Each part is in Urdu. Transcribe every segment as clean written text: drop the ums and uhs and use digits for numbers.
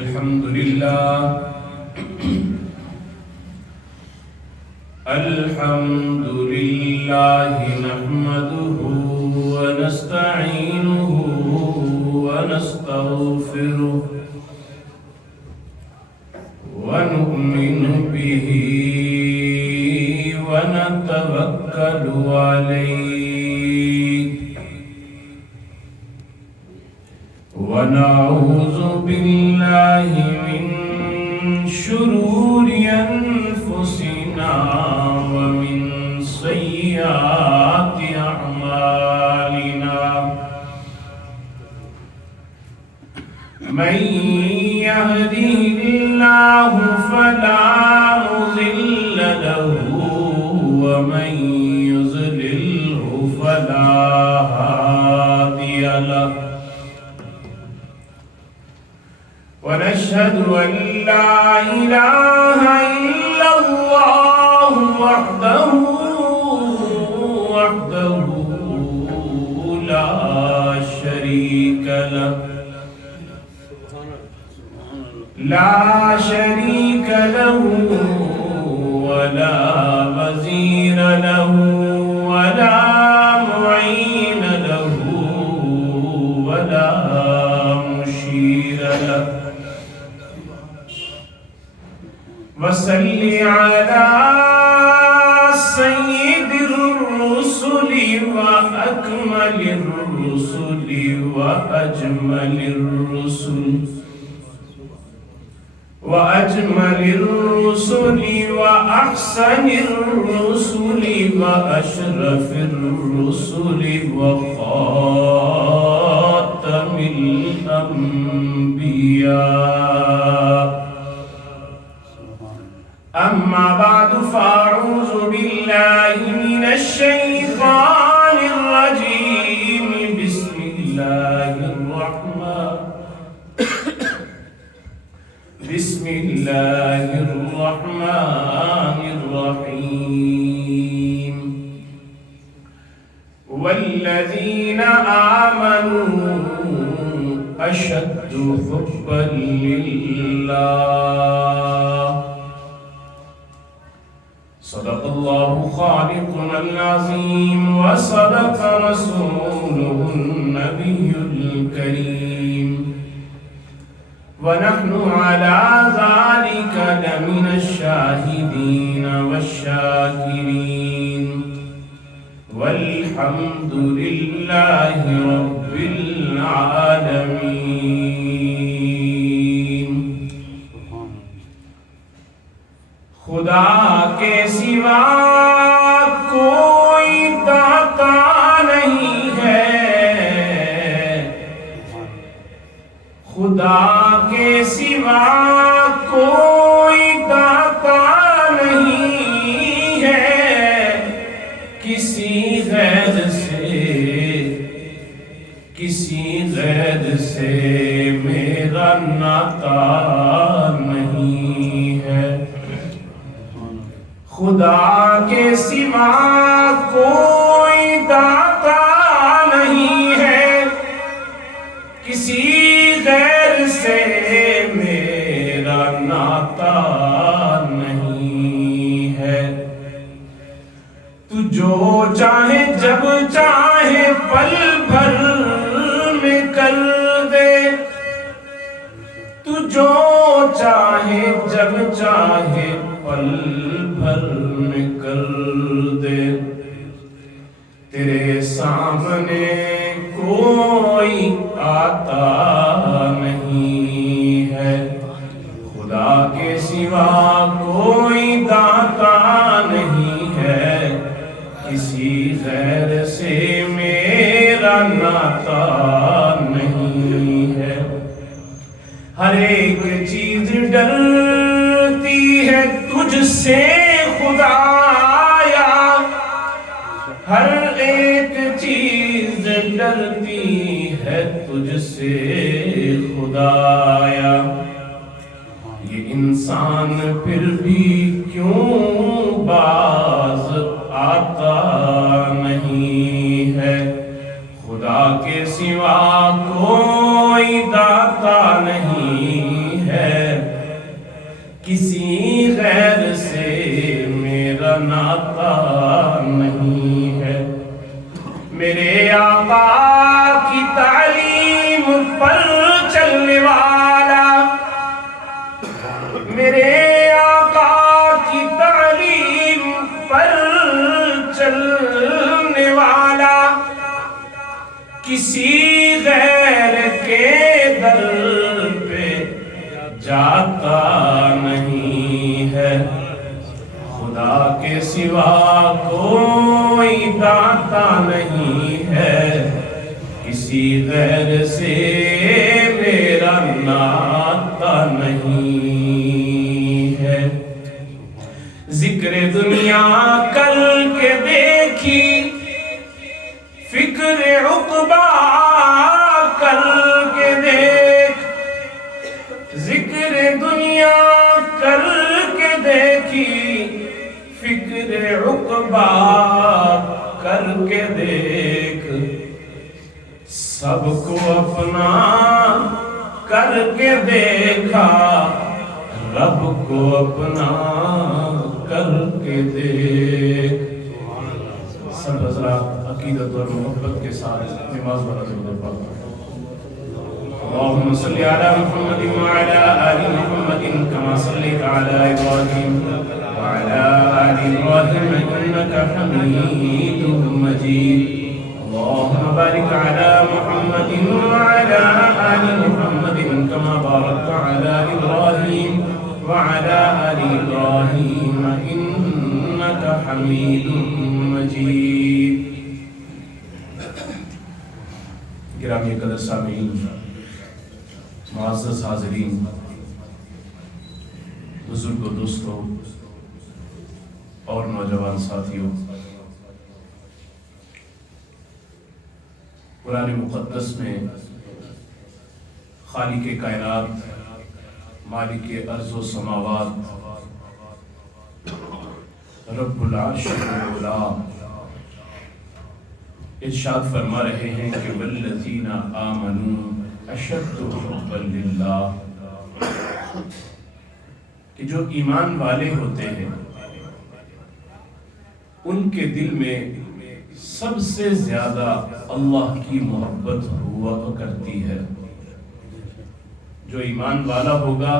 الحمد لله الحمد لله نحمده ونستعينه ونستغفره ونؤمن به ونتوكل عليه ونعوذ بالله من شرور أنفسنا ومن سيئات أعمالنا من يهده الله فلا مضل له ومن يضلله فلا هادي له ونشهد أن لا إله إلا الله وحده لا شريك له ولا وزير له ولا معين له ولا مشير له وصل على سيد الرسل وأكمل الرسل وأجمل الرسل وأحسن الرسل وأشرف الرسل وخاتم الأنبياء أما بعد فأعوذ بالله من الشيطان الرجيم بسم الله الرحمن الرحيم والذين آمنوا أشد حبا لله صدق الله خالقنا العظيم وصدق رسوله النبي الكريم ونحن على ذلك لمن الشاهدين والشاكرين والحمد لله رب العالمين خدا کے سوا کوئی داتا نہیں ہے خدا کے سوا کوئی داتا نہیں ہے کسی غیر سے میرا ناتا نہیں ہے خدا کے سوا کوئی داتا نہیں ہے کسی غیر سے میرا ناتا نہیں ہے تو جو چاہے جب چاہے پل بھر میں کر دے تو جو چاہے جب چاہے پل بھر میں کر دے تیرے سامنے کوئی آتا نہیں ہے خدا کے سوا کوئی داتا نہیں ہے کسی غیر سے میرا ناتا نہیں ہے ہر ایک چیز ڈرتی ہے تجھ سے خدایا ہر ایک چیز ڈرتی ہے تجھ سے خدایا یہ انسان پھر بھی کیوں باز آتا نہیں ہے خدا کے سوا کوئی داتا نہیں ہے جاتا نہیں ہے، خدا کے سوا کوئی داتا نہیں ہے، کسی غیر سے میرا ناتا نہیں ہے۔ ذکر دنیا کر کے دیکھی، فکر عقبہ کر کے دیکھ، ذکر دنیا کر کے دیکھی، فکر عقبہ کر کے دیکھ، سب کو اپنا کر کے دیکھا، رب کو اپنا کر کے دیکھ۔ سب حضرات عقیدت اور محبت کے ساتھ نماز پڑھا ضرور پڑھا۔ اللهم صل على محمد وعلى آل محمد كما صليت على إبراهيم وعلى آل إبراهيم إنك حميد مجيد، اللهم بارك على محمد وعلى آل محمد كما باركت على إبراهيم وعلى آل إبراهيم إنك حميد مجيد۔ گرامی قدر سامعین، معزز حاضرین، بزرگ و دوستوں اور نوجوان ساتھیوں، قرآن مقدس میں خالق کائنات، مالک ارض و سماوات، رب العرش العلا ارشاد فرما رہے ہیں کہ والذین آمنوا اشد حبا للہ، کہ جو ایمان والے ہوتے ہیں ان کے دل میں سب سے زیادہ اللہ کی محبت ہوا کرتی ہے۔ جو ایمان والا ہوگا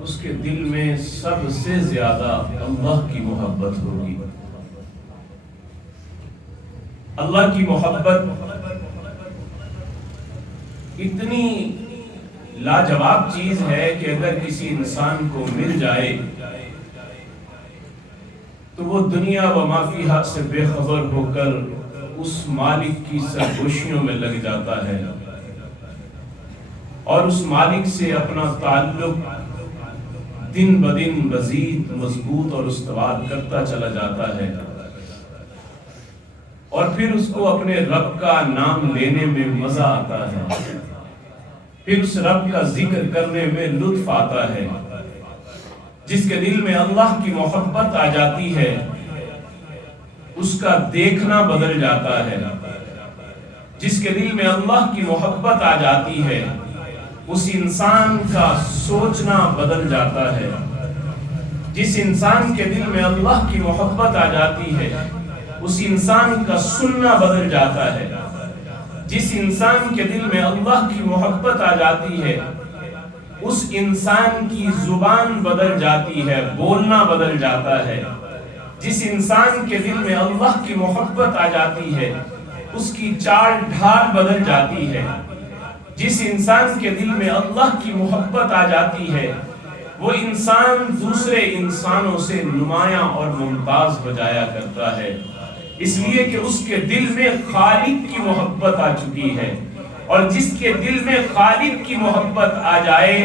اس کے دل میں سب سے زیادہ اللہ کی محبت ہوگی۔ اللہ کی محبت اتنی لاجواب چیز ہے کہ اگر کسی انسان کو مل جائے تو وہ دنیا و ما فیہا سے بے خبر ہو کر اس مالک کی سرگوشیوں میں لگ جاتا ہے اور اس مالک سے اپنا تعلق دن بدن مزید مضبوط اور استوار کرتا چلا جاتا ہے، اور پھر اس کو اپنے رب کا نام لینے میں مزہ آتا ہے، پھر اس رب کا ذکر کرنے میں لطف آتا ہے۔ جس کے دل میں اللہ کی محبت آ جاتی ہے اس کا دیکھنا بدل جاتا ہے، جس کے دل میں اللہ کی محبت آ جاتی ہے اس انسان کا سوچنا بدل جاتا ہے، جس انسان کے دل میں اللہ کی محبت آ جاتی ہے اس انسان کا سننا بدل جاتا ہے، جس انسان کے دل میں اللہ کی محبت آ جاتی ہے اس انسان کی زبان بدل جاتی ہے، بولنا بدل جاتا ہے، جس انسان کے دل میں اللہ کی محبت آ جاتی ہے اس کی چال ڈھال بدل جاتی ہے، جس انسان کے دل میں اللہ کی محبت آ جاتی ہے وہ انسان دوسرے انسانوں سے نمایاں اور ممتاز ہو جایا کرتا ہے، اس لیے کہ اس کے دل میں خالق کی محبت آ چکی ہے، اور جس کے دل میں خالق کی محبت آ جائے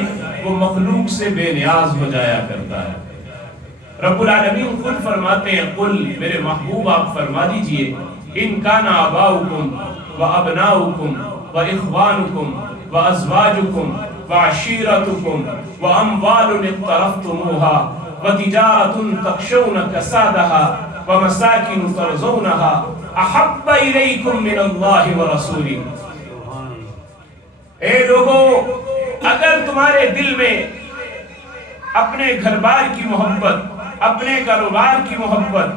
وہ مخلوق سے بے نیاز ہو جایا کرتا ہے۔ رب العالمین خود فرماتے ہیں قل، میرے محبوب آپ فرما دیجئے ان کان آباؤکم و ابناؤکم و اخوانکم و ازواجکم و عشیرتکم و اموال اقترفتموها و تجارت تخشون کسادها و مساکن ترضونها احب الیکم من اللہ و رسولہ۔ اے لوگو، اگر تمہارے دل میں اپنے گھر بار کی محبت، اپنے کاروبار کی محبت،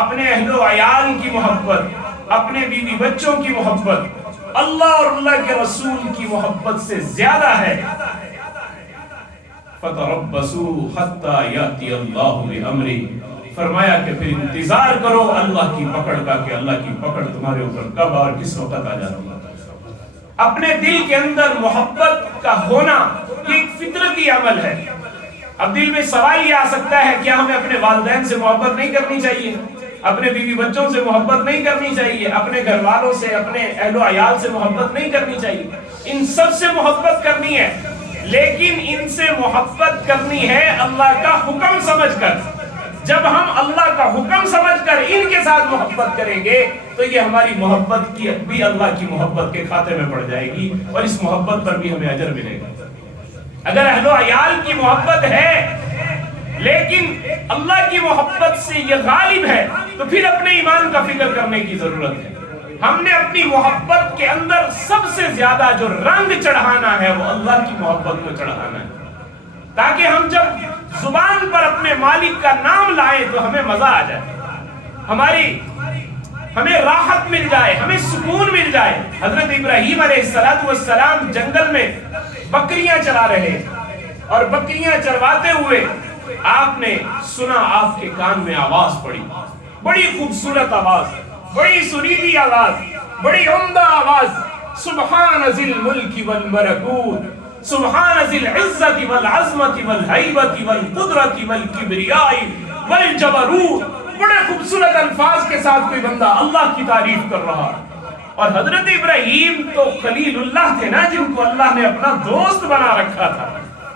اپنے اہل و عیال کی محبت، اپنے بیوی بچوں کی محبت، اللہ اور اللہ کے رسول کی محبت سے زیادہ ہے، فَتَرَبَّصُوا حَتَّى يَأْتِيَ اللَّهُ بِأَمْرِهِ، فرمایا کہ پھر انتظار کرو اللہ کی پکڑ کا کہ اللہ کی پکڑ تمہارے اوپر کب اور کس وقت آ جاتی ہے۔ اپنے دل کے اندر محبت کا ہونا یہ ایک فطرتی عمل ہے۔ اب دل میں سوال یہ آ سکتا ہے کیا ہمیں اپنے والدین سے محبت نہیں کرنی چاہیے، اپنے بیوی بچوں سے محبت نہیں کرنی چاہیے، اپنے گھر والوں سے، اپنے اہل و عیال سے محبت نہیں کرنی چاہیے؟ ان سب سے محبت کرنی ہے، لیکن ان سے محبت کرنی ہے اللہ کا حکم سمجھ کر۔ جب ہم اللہ کا حکم سمجھ کر ان کے ساتھ محبت کریں گے تو یہ ہماری محبت کی بھی اللہ کی محبت کے کھاتے میں پڑ جائے گی، اور اس محبت پر بھی ہمیں اجر ملے گا۔ اگر اہل و عیال کی محبت ہے لیکن اللہ کی محبت سے یہ غالب ہے تو پھر اپنے ایمان کا فکر کرنے کی ضرورت ہے۔ ہم نے اپنی محبت کے اندر سب سے زیادہ جو رنگ چڑھانا ہے وہ اللہ کی محبت کو چڑھانا ہے، تاکہ ہم جب زبان پر اپنے مالک کا نام لائیں تو ہمیں مزہ آ جائے، ہمیں راحت مل جائے، ہمیں سکون مل جائے۔ حضرت ابراہیم علیہ السلام جنگل میں بکریاں چلا رہے اور بکریاں چرواتے ہوئے آپ نے سنا، آپ کے کان میں آواز پڑی، بڑی خوبصورت آواز، بڑی سریلی آواز، بڑی عمدہ آواز، سبحان ذی الملک والملکوت، سبحان ذی العزت والعظمت والہیبت والقدرت والکبریاء والجبروت۔ بڑے خوبصورت الفاظ کے ساتھ کوئی بندہ اللہ کی تعریف کر رہا ہے۔ اور حضرت ابراہیم تو خلیل اللہ تھے نا، جن کو اللہ نے اپنا دوست بنا رکھا تھا،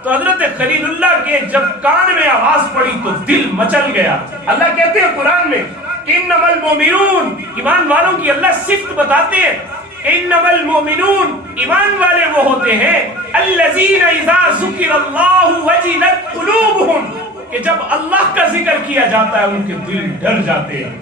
تو حضرت خلیل اللہ کے جب کان میں آواز پڑی تو دل مچل گیا۔ اللہ کہتے ہیں قرآن میں کہ انما المؤمنون، ایمان والوں کی اللہ صفت بتاتے ہیں کہ انما المؤمنون، ایمان والے وہ ہوتے ہیں الذین اذا ذکر اللہ وجلت قلوبہم، کہ جب اللہ کا ذکر کیا جاتا ہے ان کے دل ڈر جاتے ہیں،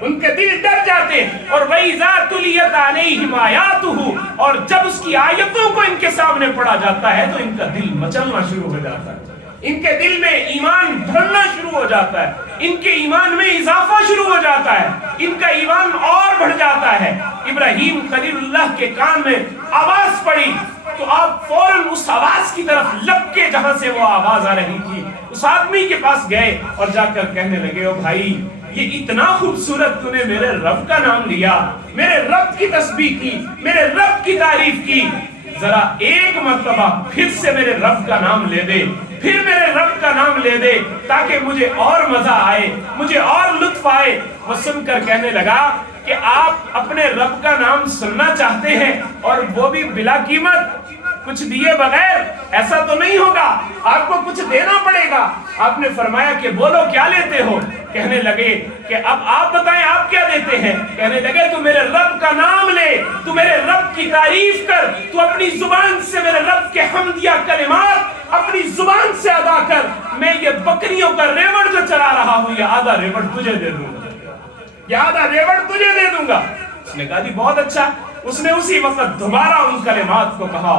ان کے دل ڈر جاتے ہیں۔ اور وَإِذَا تُلِيَتْ عَلَيْهِمْ آيَاتُهُ، اور جب اس کی آیتوں کو ان کے سامنے پڑھا جاتا ہے تو ان کا دل مچلنا شروع ہو جاتا ہے، ان کے دل میں ایمان بھرنا شروع ہو جاتا ہے، ان کے ایمان میں اضافہ شروع ہو جاتا ہے، ان کا ایمان اور بڑھ جاتا ہے۔ ابراہیم خلیل اللہ کے کان میں آواز پڑی تو آپ فوراً اس آواز کی طرف لپ کے جہاں سے وہ آواز آ رہی تھی اس آدمی کے پاس گئے اور جا کر کہنے لگے، او بھائی، یہ اتنا خوبصورت تو نے میرے رب کا نام لیا، میرے رب کی تسبیح کی، میرے رب کی تعریف کی، ذرا ایک مرتبہ پھر سے میرے رب کا نام لے دے، پھر میرے رب کا نام لے دے، تاکہ مجھے اور مزہ آئے، مجھے اور لطف آئے۔ وہ سن کر کہنے لگا کہ آپ اپنے رب کا نام سننا چاہتے ہیں اور وہ بھی بلا قیمت، کچھ دیے بغیر؟ ایسا تو نہیں ہوگا، آپ کو کچھ دینا پڑے گا۔ آپ نے فرمایا کہ بولو کیا لیتے ہو؟ کہنے لگے کہ اب آپ بتائیں آپ کیا دیتے ہیں؟ کہنے لگے تو میرے رب کا نام لے، تو میرے رب کی تعریف کر، تو اپنی زبان سے میرے رب کے حمدیہ کلمات اپنی زبان سے ادا کر، میں یہ بکریوں کا ریوڑ جو چلا رہا ہوں یہ آدھا ریوڑ تجھے دے دوں گا، یہ آدھا ریوڑ تجھے دے دوں گا۔ اس نے کہا جی بہت اچھا۔ اس نے اسی وقت دوبارہ ان کلمات کو کہا،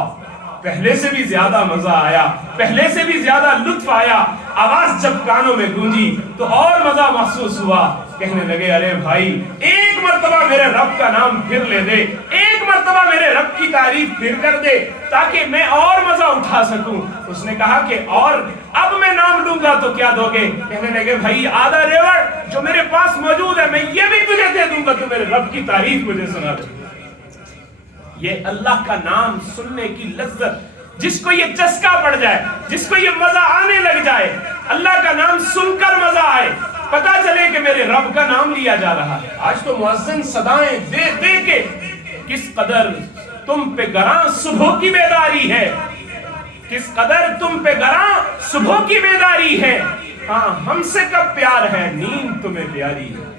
پہلے سے بھی زیادہ مزہ آیا، پہلے سے بھی زیادہ لطف آیا۔ آواز جب کانوں میں گونجی تو اور مزہ محسوس ہوا۔ کہنے لگے ارے بھائی، ایک مرتبہ میرے رب کا نام پھر لے دے، ایک مرتبہ میرے رب کی تعریف پھر کر دے تاکہ میں اور مزہ اٹھا سکوں۔ اس نے کہا کہ اور اب میں نام لوں گا تو کیا دو گے؟ کہنے لگے بھائی آدھا ریوڑ جو میرے پاس موجود ہے میں یہ بھی تجھے دے دوں گا، تو میرے رب کی تعریف مجھے سنا دے۔ یہ اللہ کا نام سننے کی لذت، جس کو یہ چسکا پڑ جائے، جس کو یہ مزہ آنے لگ جائے، اللہ کا نام سن کر مزہ آئے، پتا چلے کہ میرے رب کا نام لیا جا رہا ہے۔ آج تو مؤذن صدائیں دے دے کے کس قدر تم پہ گراں صبح کی بیداری ہے، کس قدر تم پہ گراں صبح کی بیداری ہے، ہاں ہم سے کب پیار ہے، نیند تمہیں پیاری ہے۔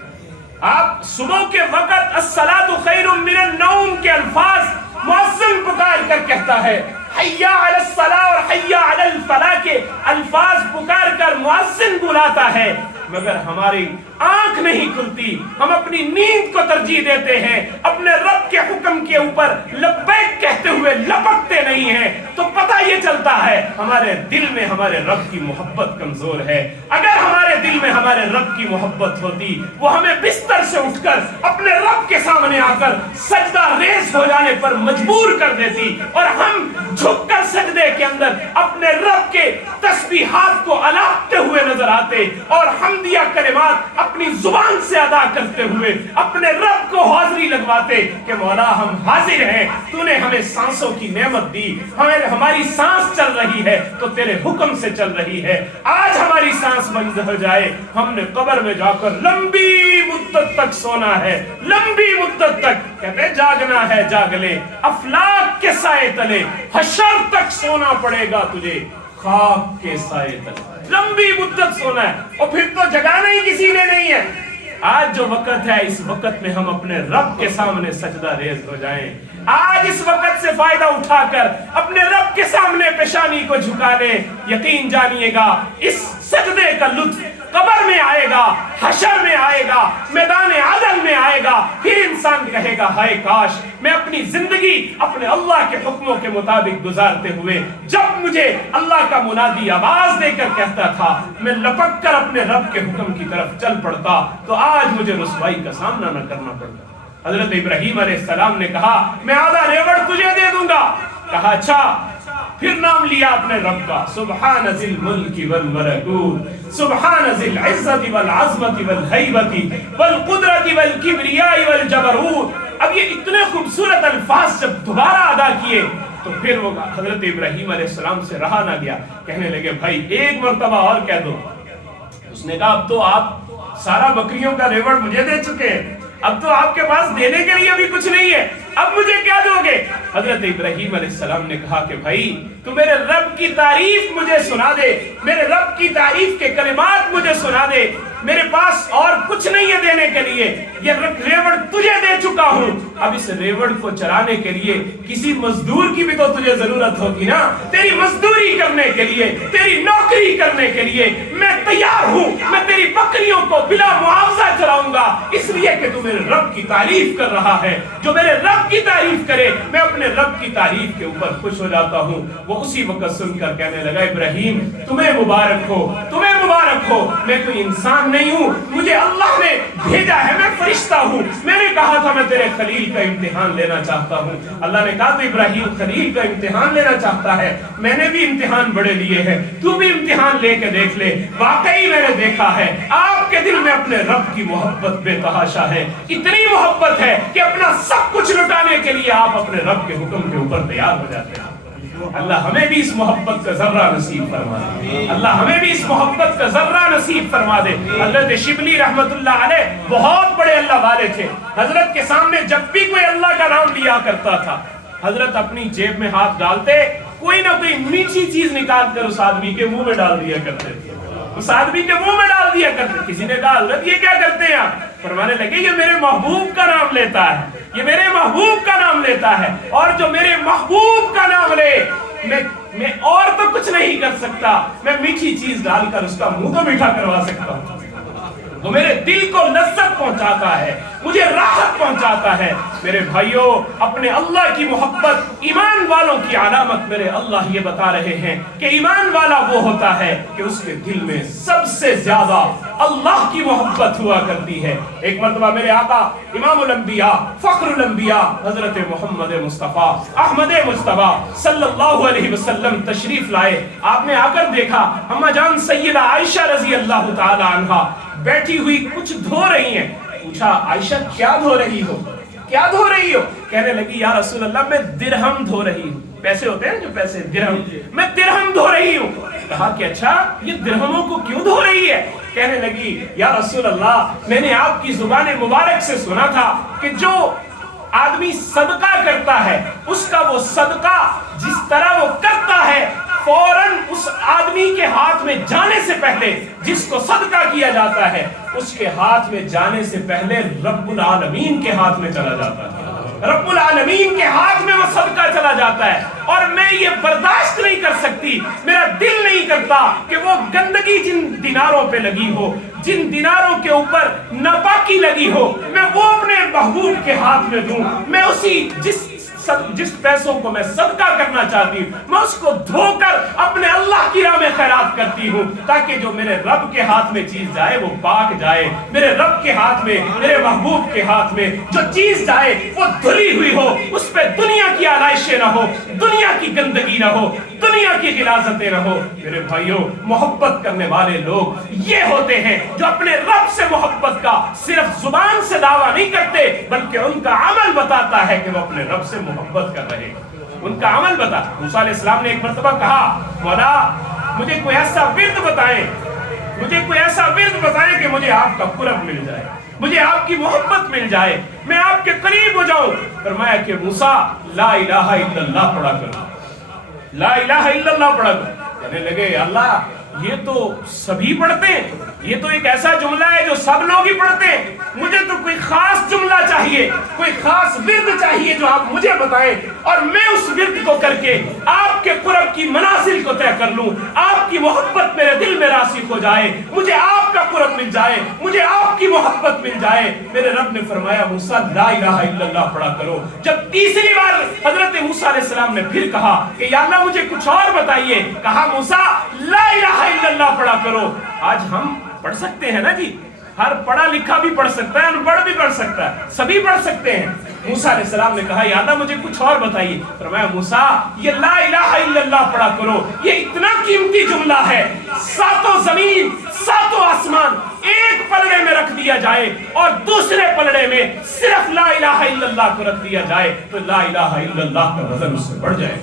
آپ صبح کے وقت الصلاۃ خیر من النوم کے الفاظ مؤذن پکار کر کہتا ہے، حی علی الصلاۃ اور حی علی الفلاح کے الفاظ پکار کر مؤذن بلاتا ہے، مگر ہماری آنکھ نہیں کھلتی، ہم اپنی نیند کو ترجیح دیتے ہیں، اپنے رب کے حکم کے اوپر لبیک کہتے ہوئے لپکتے نہیں ہیں، تو پتہ یہ چلتا ہے ہمارے دل میں ہمارے رب کی محبت کمزور ہے۔ اگر ہمارے ہمارے دل میں ہمارے رب کی محبت ہوتی، وہ ہمیں بستر سے اٹھ کر اپنے رب کے سامنے آ کر سجدہ ریز ہو جانے پر مجبور کر دیتی، اور ہم جھک کر سجدے کے اندر اپنے رب کے تسبیحات کو الاپتے ہوئے نظر آتے، اور حمدیہ کلمات اپنی زبان سے ادا کرتے ہوئے اپنے رب کو حاضری لگواتے کہ مولا ہم حاضر ہیں، تو نے ہمیں سانسوں کی نعمت دی، ہماری سانس چل رہی ہے تو تیرے حکم سے چل رہی ہے، آج ہماری سانس بند ہو جائے، ہم نے قبر میں جا کر لمبی مدت تک سونا ہے، لمبی مدت تک، کہتے جاگنا ہے جاگ لے، افلاک کے سائے تلے، حشر تک سونا پڑے گا تجھے، خاک کے سائے تلے، لمبی مدت سونا ہے، اور پھر تو جگانا ہی کسی نے نہیں ہے۔ آج جو وقت ہے، اس وقت میں ہم اپنے رب کے سامنے سجدہ ریز ہو جائیں، آج اس وقت سے فائدہ اٹھا کر اپنے رب کے سامنے پیشانی کو جھکا لیں، یقین جانیے گا اس سجدے کا لطف قبر میں آئے گا، حشر میں آئے گا، میدان عدل میں آئے گا، پھر انسان کہے گا ہائے کاش میں اپنی زندگی اپنے اللہ کے حکموں کے مطابق گزارتے ہوئے، جب مجھے اللہ کا منادی آواز دے کر کہتا تھا میں لپک کر اپنے رب کے حکم کی طرف چل پڑتا، تو آج مجھے رسوائی کا سامنا نہ کرنا پڑتا۔ حضرت ابراہیم علیہ السلام نے کہا میں آدھا ریوڑ تجھے دے دوں گا، کہا اچھا، پھر نام لیا اپنے رب کا، سبحان ذی الملک والملکوت، سبحان ذی العزت والعظمت والہیبت والقدرت والکبریاء والجبروت۔ اب یہ اتنے خوبصورت الفاظ جب دوبارہ ادا کیے تو پھر وہ حضرت ابراہیم علیہ السلام سے رہا نہ گیا، کہنے لگے بھائی ایک مرتبہ اور کہہ دو۔ اس نے کہا اب تو آپ سارا بکریوں کا ریوڑ مجھے دے چکے ہیں، اب تو آپ کے پاس دینے کے لیے بھی کچھ نہیں ہے، اب مجھے کیا دو گے؟ حضرت ابراہیم علیہ السلام نے کہا کہ بھائی تو میرے رب کی تعریف مجھے سنا دے، میرے رب کی تعریف کے کلمات مجھے سنا دے، میرے پاس اور کچھ نہیں ہے دینے کے لیے، یہ ریوڑ تجھے دے چکا ہوں، اب اس ریوڑ کو چرانے کے لیے کسی مزدور کی بھی تو تجھے ضرورت ہوگی نا، تیری مزدوری کرنے کے لیے، تیری نوکری کرنے کے لیے میں تیار ہوں، میں تیری بکریوں کو بلا معاوضہ چراؤں گا، اس لیے کہ تو میرے رب کی تعریف کر رہا ہے، جو میرے رب کی تعریف کرے میں اپنے رب کی تعریف کے اوپر خوش ہو جاتا ہوں۔ وہ اسی وقت سن کر کہنے لگا ابراہیم تمہیں مبارک ہو، تمہیں مبارک ہو، میں کوئی انسان نہیں ہوں، مجھے اللہ نے بھیجا ہے، میں فرشتہ ہوں، میں نے کہا تھا میں تیرے خلیل کا امتحان لینا چاہتا ہوں۔ اللہ نے کہا تو ابراہیم خلیل کا امتحان لینا چاہتا ہے، میں نے بھی امتحان بڑے لیے ہیں، تو بھی امتحان لے کے دیکھ لے، واقعی میں نے دیکھا ہے آپ کے دل میں اپنے رب کی محبت بے تحاشا ہے، اتنی محبت ہے کہ اپنا سب کچھ لٹانے کے لیے آپ اپنے رب کے حکم کے اوپر تیار ہو جاتے ہیں۔ اللہ ہمیں بھی اس محبت کا ذرہ نصیب فرما دے، اللہ ہمیں بھی اس محبت کا ذرہ نصیب فرما دے۔ حضرت شبلی رحمت اللہ علیہ بہت بڑے اللہ والے تھے، حضرت کے سامنے جب بھی کوئی اللہ کا نام لیا کرتا تھا حضرت اپنی جیب میں ہاتھ ڈالتے کوئی نہ کوئی میٹھی چیز نکال کر اس آدمی کے منہ میں ڈال دیا کرتے تھے، اس آدمی کے منہ میں ڈال دیا کرتے۔ کسی نے کہا حضرت یہ کیا کرتے ہیں آپ؟ فرمانے لگے یہ میرے محبوب کا نام لیتا ہے، یہ میرے محبوب کا نام لیتا ہے، اور جو میرے محبوب کا نام لے میں اور تو کچھ نہیں کر سکتا، میں میٹھی چیز ڈال کر اس کا منہ تو میٹھا کروا سکتا ہوں۔ وہ میرے دل کو لذت پہنچاتا ہے، مجھے راحت پہنچاتا ہے۔ میرے بھائیوں اپنے اللہ کی محبت ایمان والوں کی علامت میرے اللہ یہ بتا رہے ہیں کہ ایمان والا وہ ہوتا ہے کہ اس کے دل میں سب سے زیادہ اللہ کی محبت ہوا کرتی ہے۔ ایک مرتبہ میرے آقا امام الانبیاء فخر الانبیاء حضرت محمد مصطفیٰ احمد مصطفیٰ صلی اللہ علیہ وسلم تشریف لائے، آپ نے آ کر دیکھا اما جان سیدہ عائشہ رضی اللہ تعالی عنہا بیٹھی ہوئی کچھ دھو رہی ہیں۔ پوچھا عائشہ کیا دھو رہی ہو، کیا دھو رہی ہو؟ کہنے لگی یا رسول اللہ میں درہم دھو رہی ہوں، پیسے ہوتے ہیں جو پیسے درہم، میں درہم دھو رہی ہوں۔ کہا کہ اچھا یہ درہموں کو کیوں دھو رہی ہے؟ کہنے لگی یا رسول اللہ میں نے آپ کی زبان مبارک سے سنا تھا کہ جو آدمی صدقہ کرتا ہے اس کا وہ صدقہ جس طرح وہ کرتا ہے فوراً اس آدمی کے ہاتھ میں جانے سے پہلے، جس کو صدقہ کیا جاتا ہے اس کے ہاتھ میں جانے سے پہلے رب العالمین کے ہاتھ میں چلا جاتا ہے، رب العالمین کے ہاتھ میں وہ صدقہ چلا جاتا ہے۔ اور میں یہ برداشت نہیں کر سکتی، میرا دل نہیں کرتا کہ وہ گندگی جن دیناروں پہ لگی ہو، جن دیناروں کے اوپر ناپاکی لگی ہو، میں وہ اپنے محبوب کے ہاتھ میں دوں، میں اسی جس پیسوں کو میں صدقہ کرنا چاہتی ہوں میں اس کو دھو کر اپنے اللہ کی راہ میں خیرات پاک کرتی ہوں تاکہ جو میرے رب کے ہاتھ میں چیز جائے وہ پاک جائے، میرے رب کے ہاتھ میں، میرے محبوب کے ہاتھ میں جو چیز جائے وہ دھلی ہوئی ہو، اس پہ دنیا کی آلائشیں نہ ہو، دنیا کی گندگی نہ ہو، دنیا کی غلاظتیں نہ ہو۔ میرے بھائیوں، محبت کرنے والے لوگ یہ ہوتے ہیں جو اپنے رب سے محبت کا صرف زبان سے دعویٰ نہیں کرتے بلکہ ان کا عمل بتاتا ہے کہ وہ اپنے رب سے محبت کر رہے ہیں۔ ان کا عمل بتا۔ موسیٰ علیہ السلام نے ایک مرتبہ کہا، مولا مجھے کوئی ایسا ورد بتائیں، مجھے کوئی ایسا ورد بتائیں کہ مجھے آپ کا قرب مل جائے، مجھے آپ کی محبت مل جائے، میں آپ کے قریب ہو جاؤں۔ فرمایا کہ موسیٰ لا الہ الا اللہ پڑھا کرو، لا الہ الا اللہ پڑھا کرو۔ کہنے لگے اللہ یہ تو سبھی پڑھتے ہیں، یہ تو ایک ایسا جملہ ہے جو سب لوگ ہی پڑھتے ہیں، مجھے تو کوئی خاص جملہ چاہیے، کوئی خاص ورد چاہیے جو آپ مجھے بتائیں اور میں اس ورد کو کر کے آپ کے قرب کی منازل کو طے کر لوں، آپ کی محبت میرے دل میں راسخ ہو جائے، مجھے آپ کا قرب مل جائے، مجھے آپ کی محبت مل جائے۔ میرے رب نے فرمایا موسیٰ لا الہ الا اللہ پڑھا کرو۔ جب تیسری بار حضرت موسیٰ علیہ السلام نے پھر کہا کہ یا اللہ مجھے کچھ اور بتائیے، کہا موسیٰ لا الہ الا اللہ پڑھا کرو۔ آج ہم پڑھ سکتے ہیں نا جی، ہر پڑھا لکھا بھی پڑھ سکتا ہے، ان پڑھ بھی پڑھ سکتا ہے، سبھی پڑھ سکتے ہیں۔ موسیٰ علیہ السلام نے کہا یا اللہ مجھے کچھ اور بتائیے۔ فرمایا موسیٰ یہ لا الہ الا اللہ پڑھا کرو، یہ اتنا قیمتی جملہ ہے، ساتوں زمین ساتوں آسمان ایک پلڑے میں رکھ دیا جائے اور دوسرے پلڑے میں صرف لا الہ الا اللہ کو رکھ دیا جائے تو لا الہ الا اللہ کا وزن اس سے بڑھ جائے۔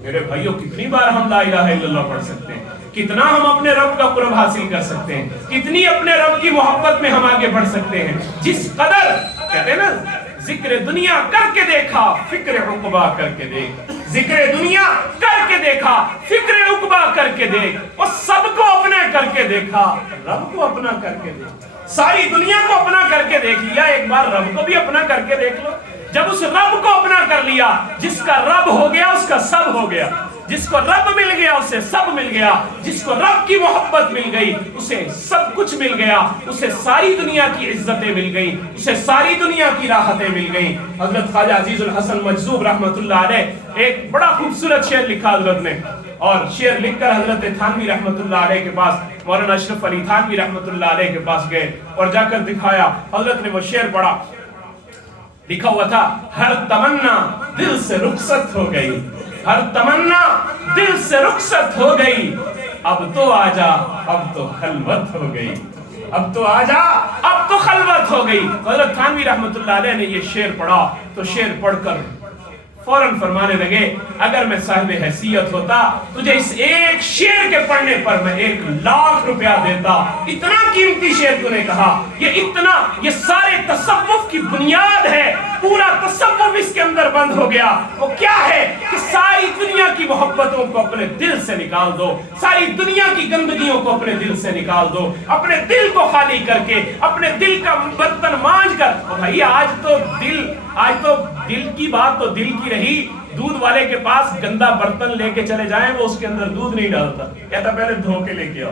میرے بھائیوں کتنی بار ہم لا الہ الا اللہ پڑھ سکتے ہیں، کتنا ہم اپنے رب کا قرب حاصل کر سکتے ہیں، کتنی اپنے رب کی محبت میں ہم آگے بڑھ سکتے ہیں۔ جس قدر کہتے ہیں نا ذکر دنیا کر کے دیکھا فکر عقبہ کر کے دیکھ، ذکر دنیا کر کے دیکھا فکر عقبہ کر کے دیکھ، اور سب کو اپنا کر کے دیکھا رب کو اپنا کر کے دیکھ، ساری دنیا کو اپنا کر کے دیکھ لیا، ایک بار رب کو بھی اپنا کر کے دیکھ لو۔ جب اس رب کو اپنا کر لیا، جس کا رب ہو گیا اس کا سب ہو گیا، جس کو رب مل گیا اسے سب مل گیا، جس کو رب کی محبت مل گئی اسے سب کچھ مل گیا، اسے ساری دنیا کی عزتیں مل گئی، اسے ساری دنیا کی راحتیں مل گئی۔ حضرت خواجہ عزیز الحسن مجذوب رحمۃ اللہ علیہ ایک بڑا خوبصورت شعر لکھا حضرت نے، اور شعر لکھ کر حضرت تھانوی رحمۃ اللہ علیہ کے پاس مولانا اشرف علی تھانوی رحمۃ اللہ علیہ کے پاس گئے اور جا کر دکھایا۔ حضرت نے وہ شعر پڑھا، لکھا ہوا تھا ہر تمنا دل سے رخصت ہو گئی، ہر تمنا دل سے رخصت ہو گئی، اب تو آجا اب تو خلوت ہو گئی، اب تو آجا اب تو خلوت ہو گئی۔ حضرت تھانوی رحمۃ اللہ علیہ نے یہ شعر پڑھا تو شعر پڑھ کر فوراً فرمانے لگے اگر میں صاحب حیثیت ہوتا تجھے اس ایک شعر کے پڑھنے پر میں 1,00,000 روپیہ دیتا، اتنا قیمتی شعر تو نے کہا، یہ سارے تصوف کی بنیاد ہے، پورا تصوف اس کے اندر بند ہو گیا۔ وہ کیا ہے کہ ساری دنیا کی محبتوں کو اپنے دل سے نکال دو، ساری دنیا کی گندگیوں کو اپنے دل سے نکال دو، اپنے دل کو خالی کر کے اپنے دل کا برتن مانج کر۔ بھائی آج تو دل کی بات تو دل کی رہی، دودھ والے کے پاس گندا برتن لے کے چلے جائیں وہ اس کے اندر دودھ نہیں ڈالتا، کہتا پہلے دھو کے لے کے آؤ۔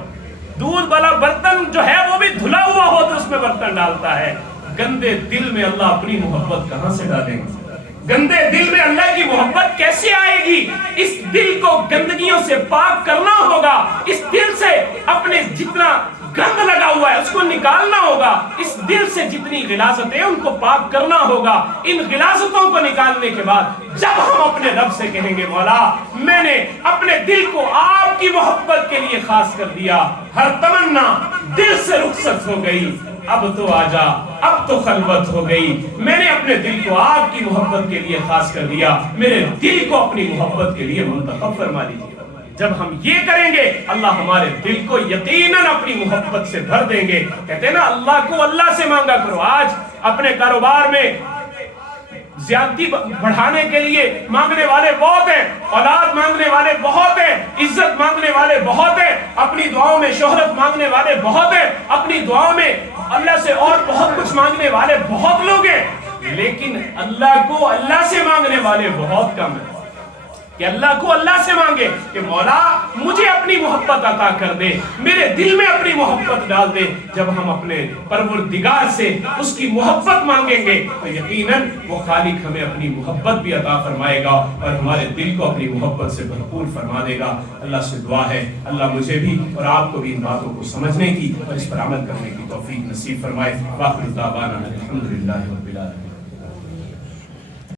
دودھ والا برتن جو ہے وہ بھی دھلا ہوا ہو تو اس میں برتن ڈالتا ہے۔ گندے دل میں اللہ اپنی محبت کہاں سے ڈالیں گے؟ گندے دل میں اللہ کی محبت کیسے آئے گی؟ اس دل کو گندگیوں سے پاک کرنا ہوگا، اس دل سے اپنے جتنا گند لگا ہوا ہے اس کو نکالنا ہوگا، اس دل سے جتنی غلاظتیں ان کو پاک کرنا ہوگا۔ ان غلاظتوں کو نکالنے کے بعد جب ہم اپنے رب سے کہیں گے مولا میں نے اپنے دل کو آپ کی محبت کے لیے خاص کر دیا، ہر تمنا دل سے رخصت ہو گئی، اب تو آجا اب تو خلوت ہو گئی، میں نے اپنے دل کو آپ کی محبت کے لیے خاص کر دیا، میرے دل کو اپنی محبت کے لیے منتخب فرما لیجیے۔ جب ہم یہ کریں گے اللہ ہمارے دل کو یقیناً اپنی محبت سے بھر دیں گے۔ کہتے ہیں نا اللہ کو اللہ سے مانگا کرو۔ آج اپنے کاروبار میں زیادتی بڑھانے کے لیے مانگنے والے بہت ہیں، اولاد مانگنے والے بہت ہیں، عزت مانگنے والے بہت ہیں، اپنی دعاؤں میں شہرت مانگنے والے بہت ہیں، اپنی دعاؤں میں اللہ سے اور بہت کچھ مانگنے والے بہت لوگ ہیں، لیکن اللہ کو اللہ سے مانگنے والے بہت کم ہیں۔ کہ اللہ کو اللہ سے مانگے کہ مولا مجھے اپنی محبت عطا کر دے، میرے دل میں اپنی محبت ڈال دے۔ جب ہم اپنے پروردگار سے اس کی محبت مانگیں گے تو یقیناً وہ خالق ہمیں اپنی محبت بھی عطا فرمائے گا اور ہمارے دل کو اپنی محبت سے بھرپور فرما دے گا۔ اللہ سے دعا ہے اللہ مجھے بھی اور آپ کو بھی ان باتوں کو سمجھنے کی اور اس پر عمل کرنے کی توفیق نصیب فرمائے۔ وآخر دعوانا الحمدللہ رب العالمین۔